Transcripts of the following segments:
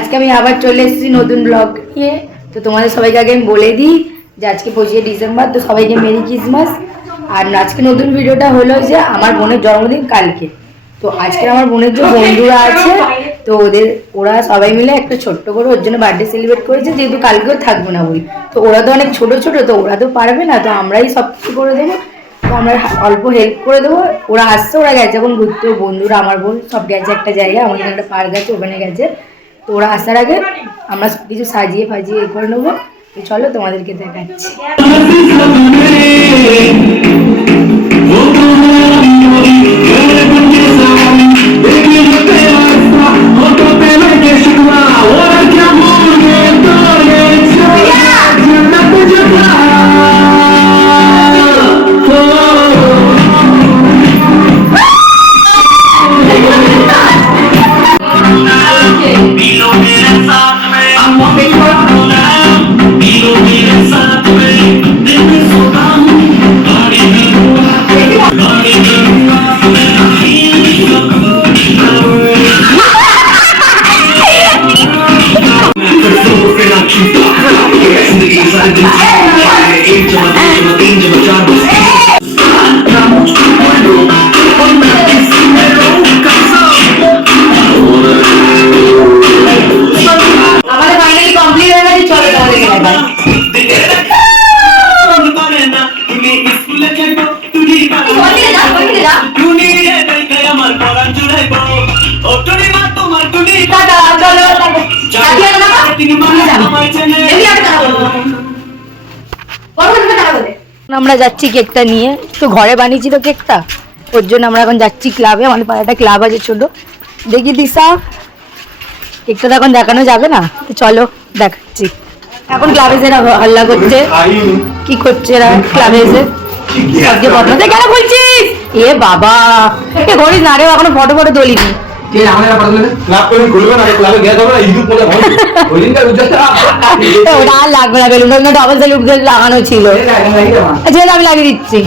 আজকে আমি আবার চলে এসেছি নতুন ব্লগ নিয়ে। তো তোমাদের সবাইকে আগে আমি বলে দিই যে আজকে 25শে ডিসেম্বর, তো সবাইকে মেরি ক্রিসমাস। আর আজকে নতুন ভিডিওটা হলো যে আমার বোনের জন্মদিন কালকে। তো আজকে আমার বোনের যে বন্ধুরা আছে, তো ওরা সবাই মিলে একটা ছোট্ট করে ওর জন্য বার্থডে সেলিব্রেট করেছে, যেহেতু কালকেও থাকবো না বলি। তো ওরা তো অনেক ছোট ছোট, তো ওরা তো পারবে না, তো আমরাই সব কিছু করে দেবো। তো আমরা অল্প হেল্প করে দেবো। ওরা আসছে, ওরা গেছে এখন ঘুরতে, বন্ধুরা আমার বোন সব গেছে একটা জায়গায়, আমাদের একটা পার্ক আছে ওখানে গেছে। তো ওরা আসার আগে আমরা সব কিছু সাজিয়ে ফাজিয়ে করে নেবো। তো চলো তোমাদেরকে দেখাচ্ছি। আমরা যাচ্ছি কেকটা নিয়ে, তো ঘরে বানিয়েছি তো কেকটা, ওর জন্য আমরা এখন যাচ্ছি ক্লাবে। আমাদের পাড়ায় একটা ক্লাব আছে ছোট, দেখি দিশা কেকটা তো এখন দেখানো যাবে না, তো চলো দেখাচ্ছি। এখন ক্লাবে এসে হাল্লা করছে, কি করছে এরা ক্লাবে এসে? আজকে বদমাতে কেন বলছিস? এ বাবা করিস না রে, এখনো ফটো ফটো তোলিনি। ওটা আর লাগবে না, বেলুনটা ডবল সেলুট লাগানো ছিল, যেটা আমি লাগিয়ে দিচ্ছি।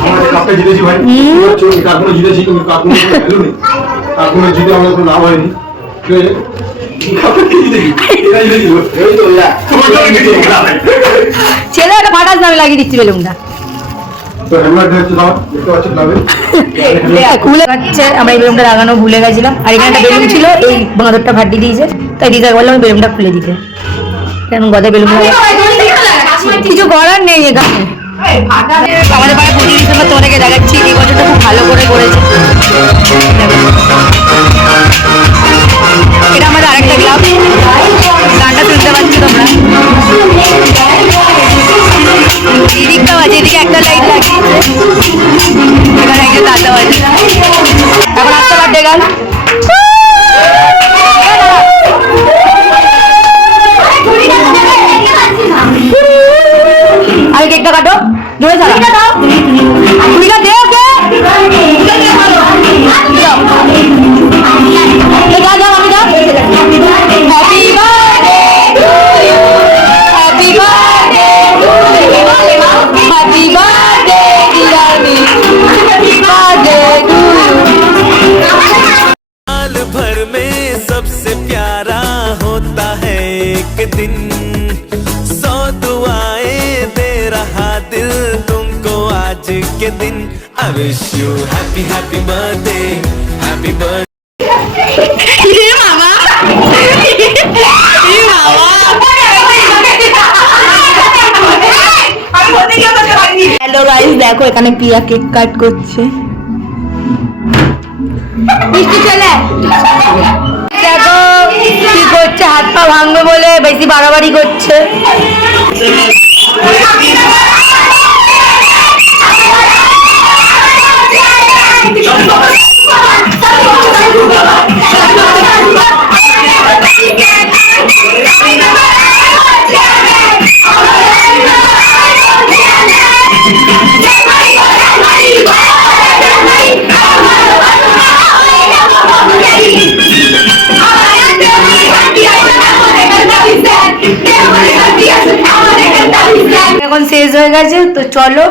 ছেলে একটা ফাটাস না, আমি লাগিয়ে দিচ্ছি বেলুনটা। খুলে যাচ্ছে, আমরা এই বেলুনটা লাগানো ভুলে গেছিলাম, আর এখানে একটা বেলুন ছিল, এই বাঁদরটা ফাটিয়ে দিয়েছে, তাই দিদা বললাম বেলুনটা খুলে দিতে। কেন গদায় বেলুন কিছু করার নেই এখানে। আমাদের পাড়ায় 25 ডিসেম্বর তোমাদেরকে দেখাচ্ছি, এই বছরটা খুব ভালো করে করেছে। এটা আমাদের আরেকটা ক্লাব, গানটা শুনতে পাচ্ছি তোমরা। এদিকটাও আছে, এদিকে একটা লাইট লাগিয়েছে, এখানে একটা দাদা আছে। এখন আসতে বার্থডে গান। আরে কেকটা কাটো, জোরে চালা। তুমিটা দে ওকে, के दिन I wish you happy happy birthday happy birthday ये मामा हेलो गाइस, देखो এখানে প্রিয়া কেক কাট করছে। মিষ্টি চলে দেখো কি করছে, হাত পা ভাঙবে বলে বেশি বাড়াবাড়ি করছে। এখন শেষ হয়ে গেছে, তো চলো